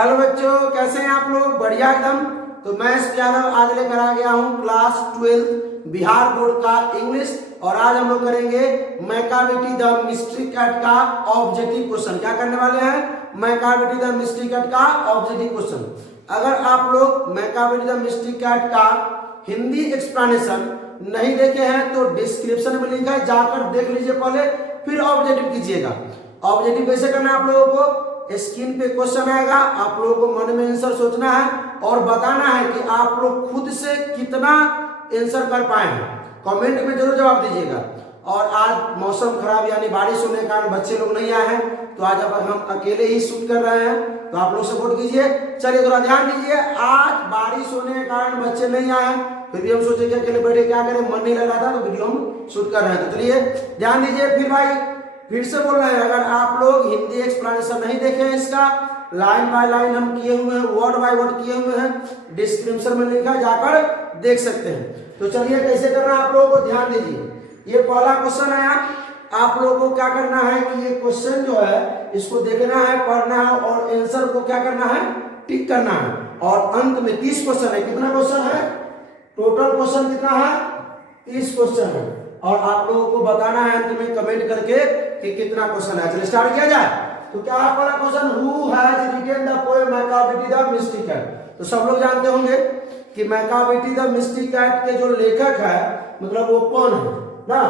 Hello बच्चों, कैसे हैं आप लोग? बढ़िया एकदम। तो मैं यादव आज लेकर आ गया हूँ क्लास 12 बिहार बोर्ड का इंग्लिश। और आज हम लोग करेंगे मैकाबिटी द मिस्ट्री कैट का ऑब्जेक्टिव क्वेश्चन। क्या करने वाले हैं? मैकाबिटी द मिस्ट्री कैट का ऑब्जेक्टिव क्वेश्चन। अगर आप लोग मैकाबिटी द मिस्ट्री कैट का हिंदी एक्सप्लेनेशन नहीं देखे हैं तो डिस्क्रिप्शन में लिंक है, जाकर देख लीजिए पहले, फिर ऑब्जेक्टिव कीजिएगा। ऑब्जेक्टिव कैसे करना है आप लोगों को? स्क्रीन पे क्वेश्चन आएगा, आप लोगों को मन में आंसर सोचना है और बताना है कि आप लोग खुद से कितना आंसर कर पाए हैं। कमेंट में जरूर जवाब दीजिएगा। और आज मौसम खराब यानी बारिश होने के कारण बच्चे लोग नहीं आए हैं, तो आज अब हम अकेले ही शूट कर रहे हैं, तो आप लोग सपोर्ट कीजिए। चलिए थोड़ा ध्यान दीजिए, आज बारिश होने के कारण बच्चे नहीं आए हैं, फिर भी हम सोचे कि अकेले बैठे क्या करें, मन नहीं लग रहा था तो वीडियो हम शूट कर रहे हैं। तो चलिए ध्यान दीजिए। फिर भाई फिर से बोल रहे हैं, अगर आप लोग हिंदी एक्सप्लेनेशन नहीं देखे हैं इसका, लाइन बाय लाइन हम किए हुए हैं, वर्ड बाय वर्ड किए हुए हैं, डिस्क्रिप्शन में लिखा, जाकर देख सकते हैं। तो चलिए कैसे करना है आप लोगों को ध्यान दीजिए। ये पहला क्वेश्चन आया, आप लोगों को क्या करना है कि ये क्वेश्चन जो है इसको देखना है, पढ़ना है और आंसर को क्या करना है, टिक करना है। और अंत में 30 क्वेश्चन है। कितना क्वेश्चन है टोटल? क्वेश्चन कितना है? 30 क्वेश्चन है। और आप लोगों को बताना है अंत में कमेंट करके कि कितना क्वेश्चन है। चलिए स्टार्ट किया जाए। तो क्या पहला question, who has written the poem Macavity the mystery cat? तो सब लोग जानते होंगे कि मैकाबिटी द मिस्ट्री कैट के जो लेखक है, मतलब वो कौन है ना,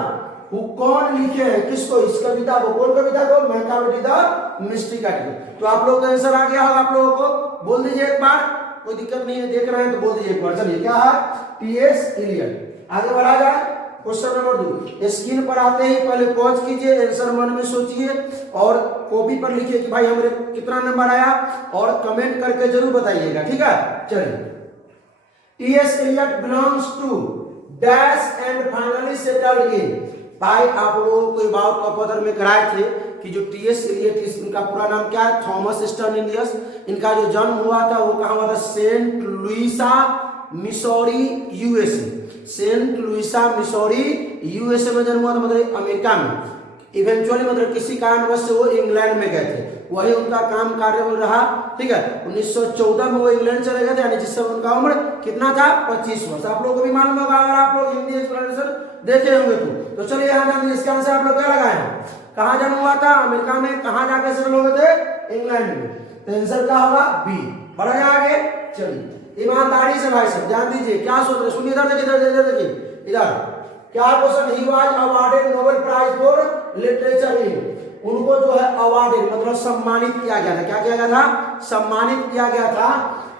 वो कौन लिखे हैं, किसको, इस कविता को, कौन कविता को? मैकाबिटी द मिस्ट्री कैट को। तो आप लोग का आंसर आ गया होगा, आप लोगों को बोल दीजिए एक बार, कोई दिक्कत नहीं है, देख रहे हैं तो बोल दीजिए एक बार। चलिए क्या है? टी.एस. इलियट। आगे बढ़ा जाए। क्वेश्चन नंबर 2, स्क्रीन पर आते ही पहले पॉज कीजिए, आंसर मन में सोचिए और कॉपी पर लिखिए कि भाई हमारे कितना नंबर आया, और कमेंट करके जरूर बताइएगा, ठीक है। चलिए, T S. Eliot belongs to dash and finally settled in. भाई आप लोगों को अबाउट ऑफ ऑथर में कराए थे कि जो टी.एस. इलियट, इनका पूरा नाम क्या है? Thomas Sterling. इनका जो जन्म हुआ था वो कहाँ हुआ था? Saint Louisa, Missouri, USA. Saint Louisa, Missouri, USA में जन्म हुआ था, मतलब अमेरिका में। इवेंचुअली मतलब किसी कारणवश से वो इंग्लैंड में गए थे, वही उनका काम कार्य रहा, ठीक है। 1914 में वो इंग्लैंड चले गए थे, यानी जिस समय उनका उम्र कितना था? 25 वर्ष। आप लोगों को भी मालूम होगा अगर आप लोग हिंदी एक्सप्लेनेशन देखे होंगे तो चलिए यहाँ जान, इसका आंसर आप लोग क्या लगाए हैं? कहाँ जन्म हुआ था? अमेरिका में। कहाँ जाकर सेटल हो गए थे? इंग्लैंड में। तो आंसर क्या होगा? बी। बढ़ा आगे। चलिए ईमानदारी से भाई सब ध्यान दीजिए, क्या सोच रहे? सुनिए, इधर देखिए, इधर देखिए, इधर क्या क्वेश्चन, ही was awarded Nobel prize for literature in. उनको जो है अवार्डेड मतलब सम्मानित किया गया था। क्या किया गया था? सम्मानित किया गया था।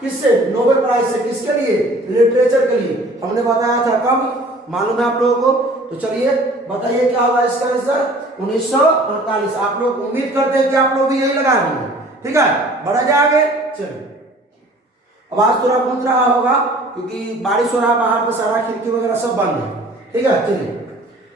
किससे? नोबेल प्राइज से। किसके लिए? लिटरेचर के लिए। हमने बताया था कब, मालूम है आप लोगों को? तो चलिए बताइए क्या होगा इसका आंसर? 1948। आप लोग उम्मीद करते हैं कि आप लोग भी यही लगा देंगे, ठीक है। बढ़ा जाएंगे। चलिए, आवाज थोड़ा गूंज रहा होगा क्योंकि बारिश हो रहा है बाहर, तो सारा खिड़की वगैरह सब बंद है, ठीक है। चलिए,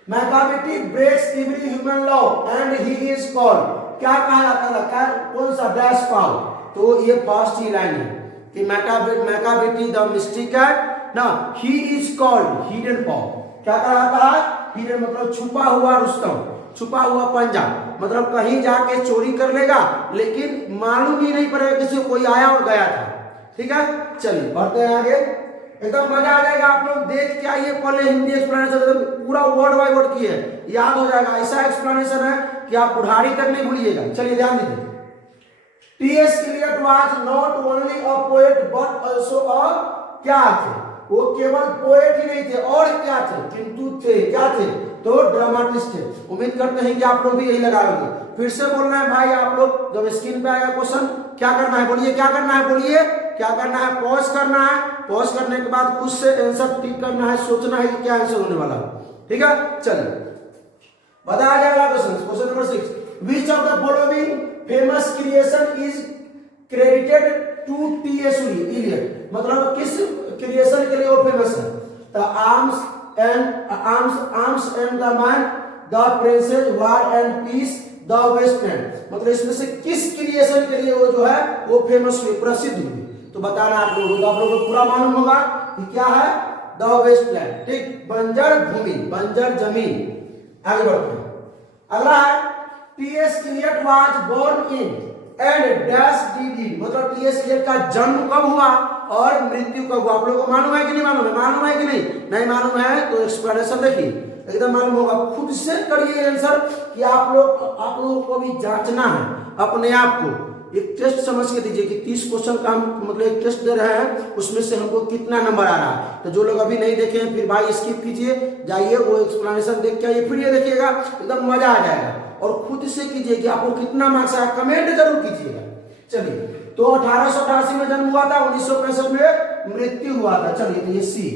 Macavity breaks every human law and he is called. क्या कहा जाता था? क्या, कौन सा? Dash call. तो ये फर्स्ट ही लाइन है कि मैकाबिटी द मिस्ट्री कैट ना, ही इज कॉल्ड हिडन पॉ। क्या कहा जाता है? हिडन मतलब छुपा हुआ रुस्तम, छुपा हुआ पंजा, मतलब कहीं जाके चोरी कर लेगा लेकिन मालूम ही नहीं पड़ेगा किसी को, कोई आया और गया था, ठीक है। चलिए बढ़ते हैं आगे, एकदम मजा आ जाएगा। आप लोग देख के आइए पहले हिंदी एक्सप्लेनेशन, पूरा वर्ड बाय वर्ड की है, याद हो जाएगा। ऐसा एक्सप्लेनेशन है कि आप बुढ़ारी तक नहीं भूलिएगा। चलिए ध्यान दीजिए। T S. Eliot was not only a poet but also a, क्या थे? वो केवल पोएट ही नहीं थे, और क्या थे? किंतु थे, क्या थे? तो ड्रामाटिस्ट थे। उम्मीद करते हैं कि आप लोग भी यही लगाओगे। फिर से बोलना है भाई, आप लोग जब स्क्रीन पे आएगा क्वेश्चन, क्या करना है बोलिए, क्या करना है बोलिए, क्या करना है? पॉज करना है। पॉज करने के बाद खुद से आंसर टिक करना है, सोचना है कि क्या आंसर होने वाला है, ठीक है। चलिए बताया जाएगा question. Question number 6, which of the following famous creation is credited to T S. Eliot? मतलब किस क्रिएशन के लिए वो फेमस है? The arms and the man, the princess, war and peace, the wasteland. मतलब इसमें से किस क्रिएशन के लिए वो जो है वो फेमस हुई, प्रसिद्ध हुई? तो बताना आप लोगों को, तो आप लोगों को पूरा मालूम होगा कि क्या है? द वेस्टलैंड, ठीक, बंजर भूमि, बंजर जमीन। आगे बढ़ते हैं। अगला है, T S. Eliot was born in. And dash D मतलब टीएस इलियट का जन्म कब हुआ और मृत्यु कब हुआ। आप लोगों को मालूम है कि नहीं मालूम है? मालूम है कि नहीं? नहीं मालूम है तो एक्सप्लेनेशन देखिए, एकदम मालूम होगा। खुद से करिए आंसर कि आप लोगों को भी जांचना है अपने आप को। एक टेस्ट समझ के दीजिए कि 30 क्वेश्चन का हम मतलब एक टेस्ट दे रहे हैं, उसमें से हमको कितना नंबर आ रहा है। तो जो लोग अभी नहीं देखे हैं फिर भाई स्किप कीजिए, जाइए वो एक्सप्लेनेशन देख के आइए, फिर ये देखिएगा एकदम मजा आ जाएगा। और खुद से कीजिए कि आपको कितना मार्क्स आया, कमेंट जरूर कीजिएगा। चलिए, तो 1888 में जन्म हुआ था, 1965 में मृत्यु हुआ था। चलिए, तो ये सी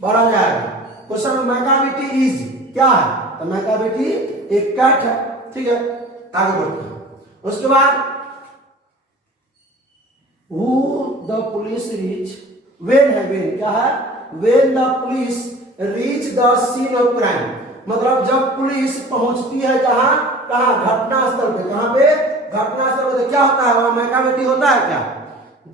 बढ़ा जाएगा। क्वेश्चन मैकाविटी इज क्या है? तो मैकाविटी एक कैट है, ठीक है। आगे बढ़ते हैं। उसके बाद who the police reach when है, when क्या है? when the police reach the scene of crime, मतलब जब पुलिस पहुंचती है जहां, कहां? घटना स्थल पे। कहां पे? घटना स्थल पे। क्या होता है वहां? मैकाविटी होता है क्या?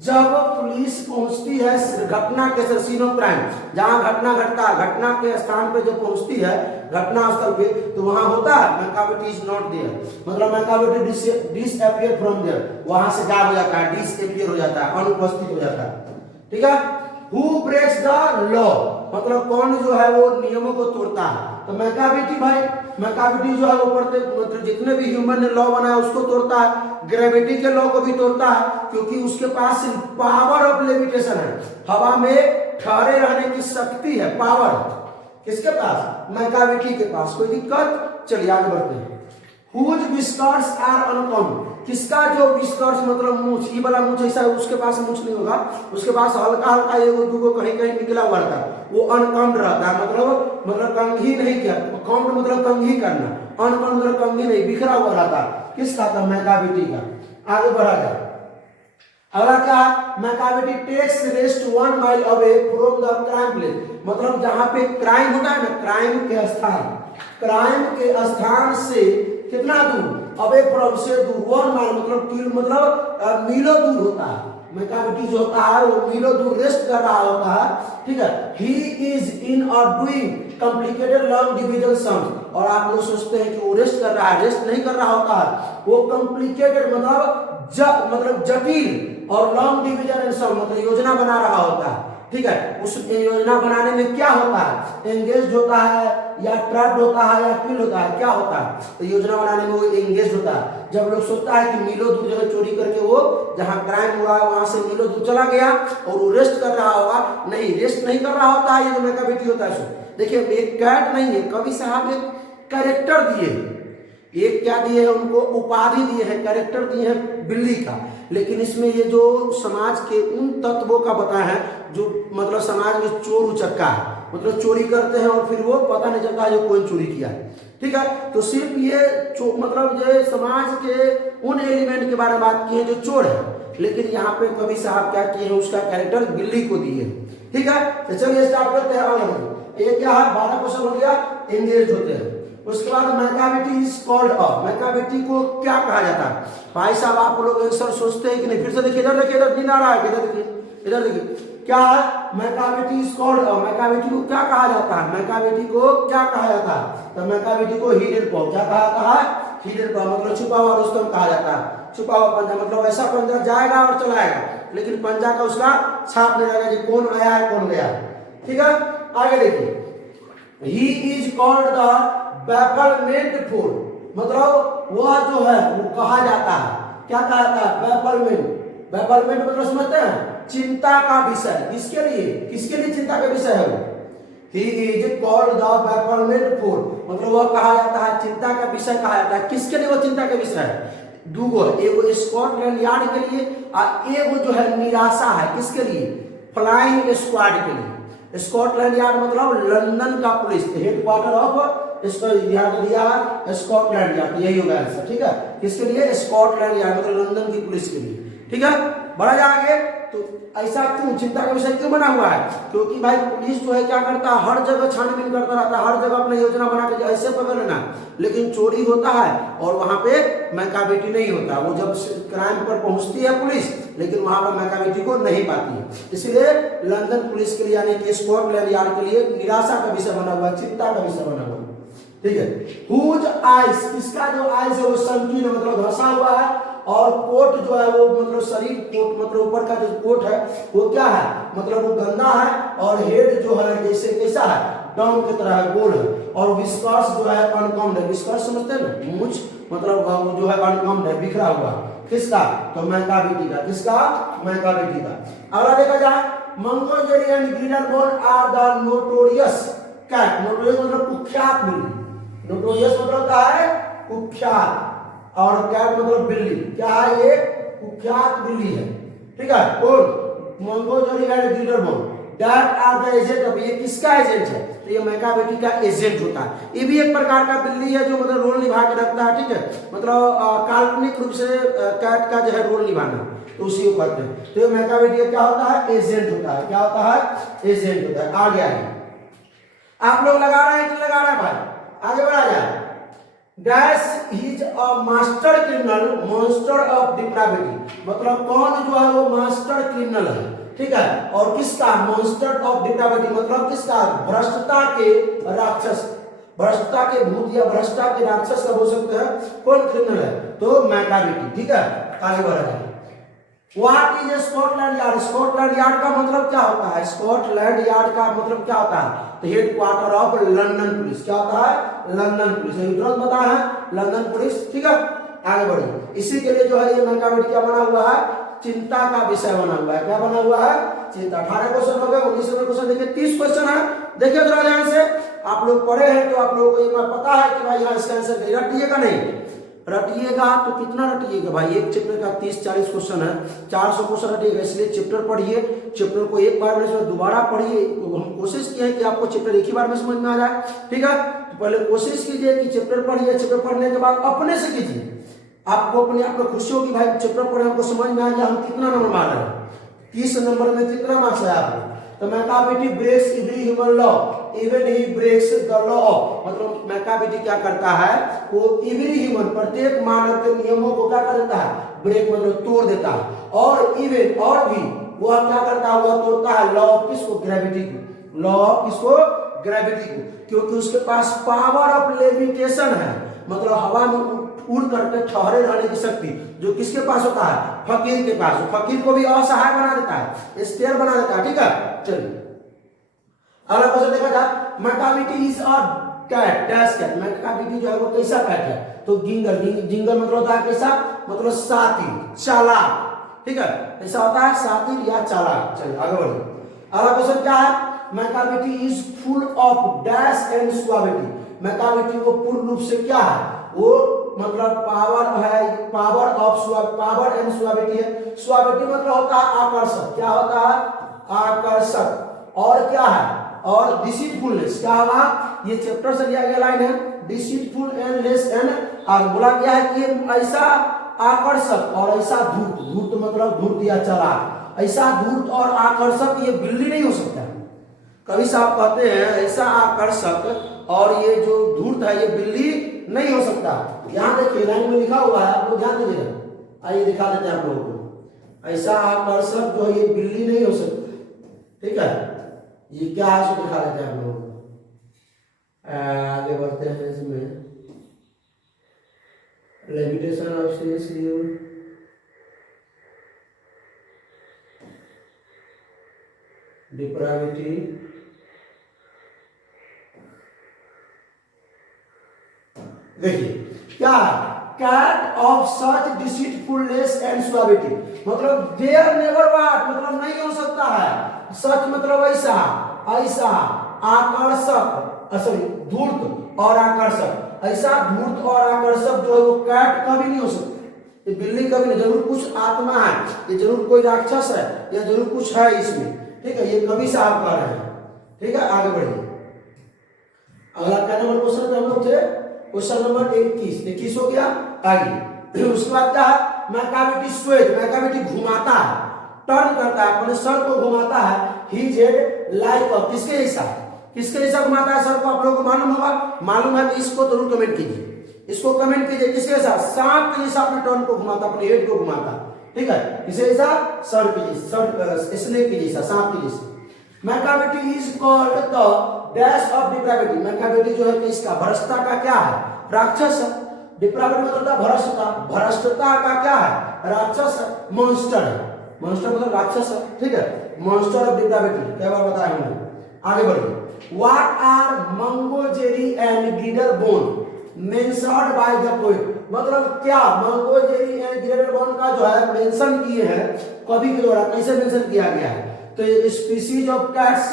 जब पुलिस पहुंचती है घटना के सीन ऑफ क्राइम, जहां घटना घटता है, घटना के स्थान पे जब पहुंचती है घटना स्थल पे, तो वहां होता है मैकाविटी इज नॉट देयर, मतलब मैकाविटी डिसअपियर फ्रॉम देयर, वहां से गायब हो जाता है, डिसअपियर हो जाता है, अनुपस्थित हो जाता है, ठीक है। हु ब्रेक्स द लॉ, मतलब कौन जो है वो नियमों को तोड़ता है। तो मैकाविटी भाई, मैकाविटी जो है वो पढ़ते मतलब जितने भी ह्यूमन ने लॉ बनाया उसको तोड़ता है, ग्रेविटी के लॉ को भी तोड़ता है, क्योंकि उसके पास पावर ऑफ लेविटेशन है, हवा में ठहरे रहने की शक्ति है, पावर। किसके पास? मैकाविटी के पास। कोई दिक्कत? चलिए आगे बढ़ते हैं। हुज विस्कर्स आर अनकॉमन, किसका जो विस्कर्स मतलब मूछ, ये वाला मूछ ऐसा है, उसके पास मूछ नहीं होगा, उसके पास हल्का हल्का एगो दूगो कहीं कहीं निकला हुआ रहता है, वो अनकम्ड रहता है, मतलब कंघी नहीं किया, कम्ड मतलब कंघी करना, अनकम्ड मतलब कंघी नहीं, बिखरा हुआ रहता है। किसका? था मैकाविटी का। आगे बढ़ा जाए। अगला क्या? Macavity takes rest 1 mile away from the crime place, मतलब जहां पे क्राइम होता है ना, क्राइम के स्थान, क्राइम के स्थान से कितना दूर? अवे फ्रॉम से दूर, 1 माइल मतलब मतलब मीलों दूर होता है। मैकाविटी जो होता है वो मीलों दूर रेस्ट कर रहा होता है, ठीक है। ही इज इन और doing complicated long division sums, और आप लोग सोचते हैं कि वो रेस्ट कर रहा है, रेस्ट नहीं कर रहा होता है, वो कॉम्प्लिकेटेड मतलब जटिल और लॉन्ग डिवीजन एंड सम मतलब योजना बना रहा होता है, ठीक है। उस योजना बनाने में क्या होता है? एंगेज होता है या ट्रैप्ड होता है या किल होता है, क्या होता है? तो योजना बनाने में वो एंगेज होता है। जब लोग सोचता है कि मीलों दूर जगह चोरी करके वो जहां क्राइम हुआ है वहां से मीलों दूर चला गया और वो रेस्ट कर रहा होगा, नहीं, रेस्ट नहीं कर रहा होता है, ये जो मैकाविटी होता है। देखिए, एक कैट नहीं है, कवि साहब एक कैरेक्टर दिए, एक क्या दिए है उनको? उपाधि दिए हैं, कैरेक्टर दिए हैं बिल्ली का। लेकिन इसमें ये जो समाज के उन तत्वों का बताया है जो मतलब समाज में चोर उचक्का है, मतलब चोरी करते हैं और फिर वो पता नहीं चलता है जो कौन चोरी किया है, ठीक है। तो सिर्फ ये मतलब ये समाज के उन एलिमेंट के बारे में बात की है जो चोर है, लेकिन यहाँ पे कवि साहब क्या किए हैं? उसका कैरेक्टर बिल्ली को दिए, ठीक है। तो चलिए स्टार्ट करते हैं। ये क्या है? 12 क्वेश्चन हो गया, एंगेज होते हैं। उसके बाद Macavity is called a, Macavity को क्या कहा जाता है? भाई साहब आप लोग अक्सर सोचते हैं कि नहीं, फिर से देखिए, इधर देखिए, इधर नींद आ रहा है, इधर देखिए, इधर देखिए, क्या है? Macavity is called a, Macavity को क्या कहा जाता है? मैकाविटी को क्या कहा जाता है? तो मैकाविटी को हिडन पॉ, क्या कहा जाता है? हिडन पॉ मतलब छुपा हुआ रुस्तम कहा जाता है। छुपा हुआ पंजा मतलब ऐसा पंजा जाएगा और चलाएगा, लेकिन पंजा का उसका छाप नहीं रहेगा कि कौन आया है कौन गया, ठीक है। आगे देखिए, ही इज कॉल्ड द बैफलमेंट फूल, मतलब वह जो है वो कहा जाता है, क्या कहा जाता है? बैफलमेंट। बैफलमेंट मतलब समझते हैं? चिंता का विषय। किसके लिए? किसके लिए चिंता का विषय है वो? ही इज कॉल्ड द बैफलमेंट फूल, मतलब वह कहा जाता है, चिंता का विषय कहा जाता है। किसके लिए वो चिंता का विषय है? दूगो, एगो स्कॉटलैंड यार्ड के लिए और एगो जो है निराशा है, किसके लिए? फ्लाइंग स्क्वाड के लिए। स्कॉटलैंड यार्ड मतलब लंदन का पुलिस, हेडक्वार्टर ऑफ इसको याद दिया स्कॉटलैंड यार्ड, यही होगा आंसर, ठीक है। किसके लिए? स्कॉटलैंड यार्ड मतलब लंदन की पुलिस के लिए, ठीक है। बढ़ा जाएंगे तो ऐसा क्यों चिंता का विषय क्यों बना हुआ है? क्योंकि भाई पुलिस जो है क्या करता है? हर जगह छानबीन करता रहता है, हर जगह अपनी योजना बना के ऐसे पकड़ लेना, लेकिन चोरी होता है और वहां पे मैकाविटी नहीं होता। वो जब क्राइम पर पहुंचती है पुलिस, लेकिन वहां पर मैकाविटी को नहीं पाती है। इसलिए लंदन पुलिस के लिए यानी कि स्कॉटलैंड यार्ड के लिए निराशा का विषय बना हुआ, चिंता का विषय बना हुआ, ठीक है। हुज आइस, किसका जो आइस है वो संकीर्ण मतलब धंसा हुआ है, और कोट जो है वो मतलब शरीर कोट मतलब ऊपर का जो कोट है वो क्या है मतलब वो गंदा है, और हेड जो है जैसे कैसा है डाउन की तरह है, गोल है, और विस्कर्स जो है अनकॉम्ड है। विस्कर्स समझते हैं ना, मूंछ मतलब जो है अनकॉम्ड है, बिखरा हुआ। किसका? तो मैकाविटी का। किसका? मैकाविटी का। अगला देखा जाए, Mungojerrie and Griddlebone are the notorious cat. Notorious मतलब कुख्यात बिल्ली। नोटोरियस मतलब होता है कुख्यात, और कैट मतलब बिल्ली। क्या है ये? कुख्यात बिल्ली है। ठीक है, कौन? Mungojerrie and Griddlebone that are the agent of. ये किसका एजेंट है? तो ये मैकाविटी का एजेंट होता है। ये भी एक प्रकार का बिल्ली है जो मतलब रोल निभा के रखता है। ठीक है, मतलब काल्पनिक रूप से कैट का जो है रोल निभाना, तो उसी को करते हैं। तो ये मैकाविटी क्या होता है? एजेंट होता है। क्या होता है? एजेंट होता है। आगे आगे आप लोग लगा रहे हैं कि लगा रहे हैं भाई? आगे बढ़ा जाए। Dash is a master criminal monster of depravity. मतलब कौन जो है वो मास्टर क्रिमिनल है। ठीक है, और किसका? मॉन्स्टर ऑफ डिप्राविटी मतलब किसका? भ्रष्टता के राक्षस, भ्रष्टता के भूत या भ्रष्टता के राक्षस का बोल सकते हैं। कौन क्रिमिनल है? तो मैकाविटी। ठीक है, आगे बढ़ा जाए। What is Scotland yard? Scotland yard का मतलब क्या होता है? स्कॉटलैंड यार्ड का मतलब क्या होता है? तो head quarter of London police. क्या होता है? London police. तुरंत पता है लंदन पुलिस। ठीक है, आगे बढ़िए। इसी के लिए जो है ये मैकाविटी क्या बना हुआ है? चिंता का विषय बना हुआ है। क्या बना हुआ है? चिंता। 18 क्वेश्चन हो गए, 19 नंबर क्वेश्चन देखिए, 30 क्वेश्चन है। देखिए जरा ध्यान से, आप लोग पढ़े हैं तो आप लोगों को ये पता है कि भाई यहाँ इसका आंसर रटिएगा नहीं। रटिएगा तो कितना रटिएगा भाई? एक चैप्टर का 30-40 क्वेश्चन है, 400 क्वेश्चन रटिएगा। इसलिए चैप्टर पढ़िए, चैप्टर को एक बार में दोबारा पढ़िए। हम कोशिश किए हैं कि आपको चैप्टर एक ही बार में समझ में आ जाए। ठीक है, तो पहले कोशिश कीजिए कि चैप्टर पढ़िए, चैप्टर पढ़ने के बाद अपने से कीजिए। आपको अपने आप को खुशी होगी भाई चैप्टर पढ़े हमको समझ में आ गया, हम कितना नंबर मार रहे हैं। 30 नंबर में कितना मार्क्स है आपको? तो Macavity breaks every human law even he breaks the law. मतलब मैकाविटी क्या करता है? वो एवरी ह्यूमन प्रत्येक मानव के नियमों को क्या कर देता है? ब्रेक मतलब तोड़ देता है। और इवन और भी वह क्या करता है? वह तोड़ता है लॉ ऑफ किसको? ग्रेविटी को। लॉ ऑफ किसको? ग्रेविटी को, क्योंकि उसके पास पावर ऑफ लेविटेशन है। मतलब हवा में उड़ करके ठहरे रहने की शक्ति जो किसके पास होता है? फकीर के पास। फकीर को भी असहाय बना देता है, स्टेयर बना देता है। ठीक है, चलिए अगला क्वेश्चन देखा जाए। Macavity is a cat dash cat. Macavity जो है वो कैसा कैट है? तो गिंगर। गिंगर मतलब होता है कैसा? मतलब सातिर, चालाक। ठीक है, ऐसा होता है सातिर या चालाक। चलिए आगे बढ़िए। अगला क्वेश्चन क्या है? Macavity is full of dash and suavity. Macavity वो पूर्ण रूप से क्या है? वो मतलब पावर है, पावर ऑफ पावर एंड सुआविटी है। सुआविटी मतलब होता है आकर्षक। क्या होता है? आकर्षक। और क्या है? और डिसीटफुलनेस। क्या होगा? ये चैप्टर से लिया गया लाइन है। डिसीटफुल एंड लेस एंड और बोला गया है कि ऐसा आकर्षक और ऐसा धूर्त। धूर्त मतलब धूर्त या चालाक। ऐसा धूर्त और आकर्षक ये बिल्ली नहीं हो सकता। कवि साहब कहते हैं ऐसा आकर्षक और ये जो धूर्त है ये बिल्ली नहीं हो सकता। यहाँ देखिए लाइन में लिखा हुआ है, आप लोग ध्यान दीजिएगा। आइए दिखा देते हैं आप लोगों को। ऐसा आकर्षक जो ये बिल्ली नहीं हो सकता। ठीक है, ये क्या है सो दिखा देते हैं आप लोगों को। आगे बढ़ते हैं इसमें। लेविटेशन ऑफ सेलेसियम, डिप्राविटी, देखिए क्या cat of such deceitfulness and सुआविटी। मतलब देयर नेवर वाट मतलब नहीं हो सकता है। सच मतलब ऐसा, ऐसा आकर्षक, सॉरी धूर्त और आकर्षक। ऐसा धूर्त और आकर्षक जो है वो कैट कभी नहीं हो सकता। ये बिल्ली कभी नहीं। जरूर कुछ आत्मा है, ये जरूर कोई राक्षस है, या जरूर कुछ है इसमें। ठीक है, ये कभी साहब कह रहे हैं। ठीक है, आगे बढ़िए। अगला क्या नंबर क्वेश्चन पे हम लोग थे? क्वेश्चन नंबर 21 हो गया। आगे उसके बाद क्या है? Macavity Suez. मैकाविटी घुमाता है, टर्न करता है, अपने सर को घुमाता है। हिज हेड लाइक ऑफ, किसके जैसा? किसके जैसा घुमाता है सर को? आप लोगों को मालूम होगा। मालूम है तो इसको जरूर कमेंट कीजिए। इसको कमेंट कीजिए किसके जैसा? सांप के जैसा अपने टर्न को घुमाता, अपने हेड को घुमाता। ठीक है, किसके जैसा? सर के जैसा, स्नेक के जैसा, सांप के जैसा। Macavity is called the dash of depravity. Macavity जो है कि इसका भ्रष्टता का क्या है? राक्षस है। डिप्राविटी मतलब होता है भ्रष्टता। भ्रष्टता का क्या है? राक्षस है, मॉन्स्टर है। मॉन्स्टर मतलब राक्षस है, ठीक है। मॉन्स्टर ऑफ डिप्राविटी कई बार बताया हमने। आगे बढ़िए। What are Mungojerrie and Griddlebone mentioned by the poet, मतलब क्या मंगोजेरी एंड ग्रीडर बोन का जो है मेंशन किए हैं कवि के द्वारा, कैसे मेंशन किया गया है? तो स्पीसीज ऑफ कैट्स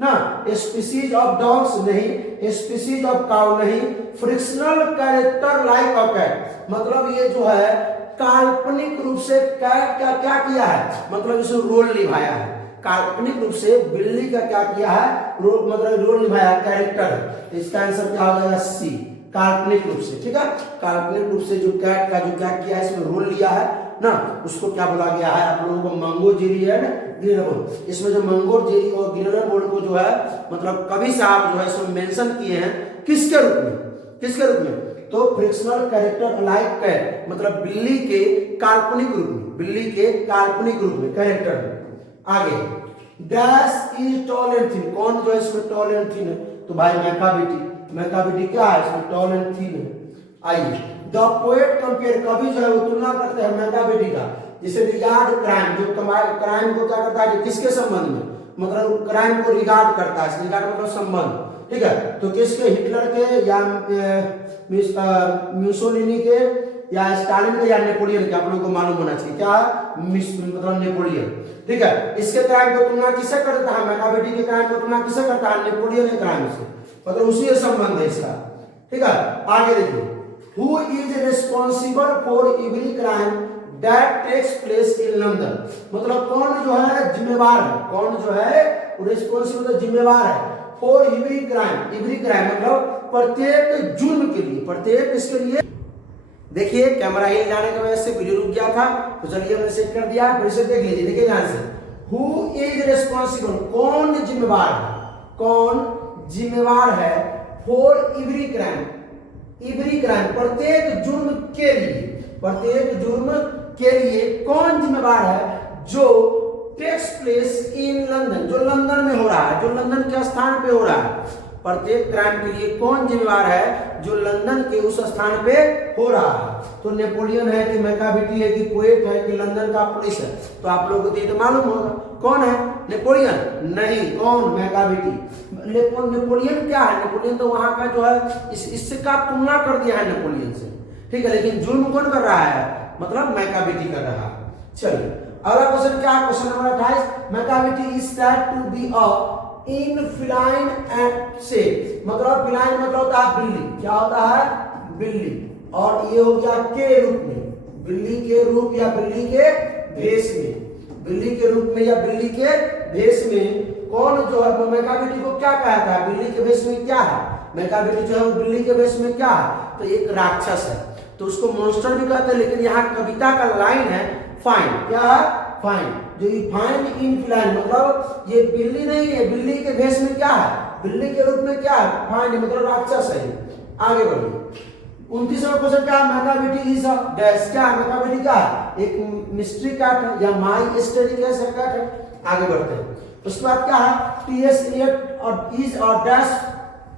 ना, स्पीसीज ऑफ डॉग्स नहीं, स्पीसीज ऑफ काउ नहीं, fictional character like a cat, मतलब ये जो है काल्पनिक रूप से कैट का क्या किया है, मतलब इसमें रोल निभाया है। काल्पनिक रूप से बिल्ली का क्या किया है? मतलब रोल निभाया, कैरेक्टर। इसका आंसर क्या हो जाएगा? सी, काल्पनिक रूप से, ठीक है। काल्पनिक रूप से जो कैट का जो क्या किया है, इसमें रोल लिया है ना, उसको क्या बोला गया है आप लोगों को? मंगोजेरी एंड ग्रीडर बोन। इसमें जो मंगोजेरी और ग्रीडर बोन को जो है मतलब कवि साहब जो है इसमें मेंशन किए हैं किसके रूप में? किसके रूप में? तो फ्रिक्शनल कैरेक्टर लाइक कैट, मतलब बिल्ली के काल्पनिक रूप में, बिल्ली के काल्पनिक रूप में, कैरेक्टर में। आगे, dash is tall and thin, कौन जो है इसमें टॉल एंड थिन है? तो भाई मैकाबिटी क्या है इसमें? टॉल एंड थिन है। आइए, द पोएट कंपेयर, कवि जो है वो तुलना करते हैं मैकाबिटी का, जिसे रिगार्ड क्राइम, जो क्राइम को क्या करता है? किसके संबंध में? मतलब क्राइम को रिगार्ड करता है, रिगार्ड मतलब संबंध, ठीक है। तो किसके? हिटलर के या म्यूसोलिनी के या स्टालिन के या नेपोलियन के? आप लोगों को मालूम होना चाहिए क्या? मतलब नेपोलियन, ठीक है। इसके क्राइम को तुलना किससे करता है? मैकाबिटी के क्राइम को तुलना किससे करता है? नेपोलियन के क्राइम से, मतलब उसी से संबंध है इसका, ठीक है। आगे देखिए, who is responsible for every crime that takes place in London, मतलब कौन जो है जिम्मेवार है? कौन जो है रिस्पॉन्सिबल, जिम्मेवार है for every crime? Every crime मतलब प्रत्येक जुर्म के लिए, प्रत्येक इसके लिए। देखिए कैमरा हिल जाने की वजह से वीडियो रुक गया था, तो चलिए मैंने सेट कर दिया, फिर से देख लीजिए। देखिए ध्यान से, हु इज रिस्पॉन्सिबल, कौन जिम्मेवार है? कौन जिम्मेवार है for every crime? Every crime प्रत्येक जुर्म के लिए, प्रत्येक जुर्म के लिए कौन जिम्मेवार है? जो टेक्स प्लेस इन लंदन, जो लंदन में हो रहा है, जो लंदन के स्थान पे हो रहा है। प्रत्येक क्राइम के लिए कौन जिम्मेवार है? जो लंदन के उस स्थान पे हो रहा है। तो नेपोलियन है कि मैकाबिटी है कि पोएट है कि लंदन का पुलिस है? तो आप लोगों को तो मालूम होगा कौन है? नेपोलियन नहीं, कौन? मैकाबिटी। नेपोलियन क्या है? नेपोलियन तो वहां का जो है इससे का तुलना कर दिया है नेपोलियन से, ठीक है। लेकिन जुर्म कौन कर रहा है? मतलब मैकाबिटी कर रहा है। चलिए अगला क्वेश्चन क्या है? Question number 28, Macavity is said to be a in feline and से, मतलब फिलाइन मतलब होता है बिल्ली, क्या होता है? बिल्ली। और ये हो गया के रूप में, बिल्ली के रूप या बिल्ली के भेष में, बिल्ली के रूप में या बिल्ली के भेष में कौन जो है? मैकाबिटी को क्या कहा था? बिल्ली के भेष में क्या है? मैकाबिटी जो है वो बिल्ली के भेष में क्या है? तो एक राक्षस है, तो उसको मॉन्स्टर भी कहते हैं। लेकिन यहाँ कविता का लाइन है फाइंड, क्या है? फाइंड, जो ये फाइंड इन फिलाइन, मतलब ये बिल्ली नहीं है, बिल्ली के भेष में क्या है? बिल्ली के रूप में क्या है? फाइंड, मतलब राक्षस है। आगे बढ़िए, 29वां क्वेश्चन क्या है? मैकाबिटी इज अ डैश, क्या है? मैकाबिटी क्या है? एक मिस्ट्री कैट है या माई स्टडी कैसे कैट है। आगे बढ़ते हैं, उसके बाद क्या है? टी.एस. एलियट और is a dash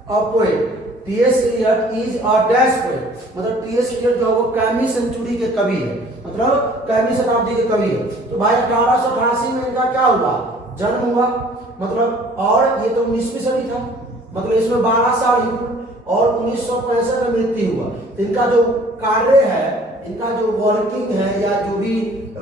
a poet, T S. Eliot is a dash poet, मतलब टी.एस. एलियट जो है वो कैमी सेंचुरी के कवि है, मतलब कैमी शताब्दी के कवि है। तो भाई 1888 में इनका क्या हुआ? जन्म हुआ, मतलब और ये तो 19वीं सदी था, मतलब इसमें 12 साल ही, और 1965 में मृत्यु हुआ। तो इनका जो कार्य है, इनका जो वर्किंग है या जो भी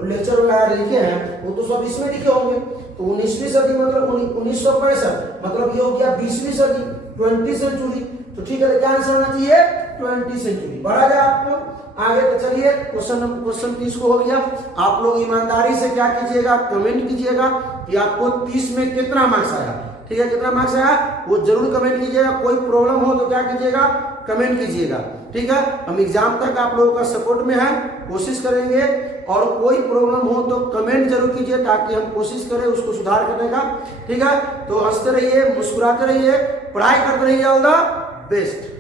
लेक्चर वगैरह लिखे हैं वो तो सब इसमें लिखे होंगे। तो 19वीं सदी मतलब 1965, मतलब ये हो गया 20वीं सदी, 20th सेंचुरी। तो ठीक है, क्या आंसर होना चाहिए? 20th century. बढ़ा जाए आपको आगे। तो चलिए क्वेश्चन 30 को हो गया। आप लोग ईमानदारी से क्या कीजिएगा? कमेंट कीजिएगा कि आपको 30 में कितना मार्क्स आया, ठीक है। कितना मार्क्स आया वो जरूर कमेंट कीजिएगा। कोई प्रॉब्लम हो तो क्या कीजिएगा? कमेंट कीजिएगा, ठीक है। हम एग्जाम तक आप लोगों का सपोर्ट में है, कोशिश करेंगे। और कोई प्रॉब्लम हो तो कमेंट जरूर कीजिए ताकि हम कोशिश करें उसको सुधार करने का, ठीक है। तो हंसते रहिए, मुस्कुराते रहिए, पढ़ाई करते रहिए। All the best.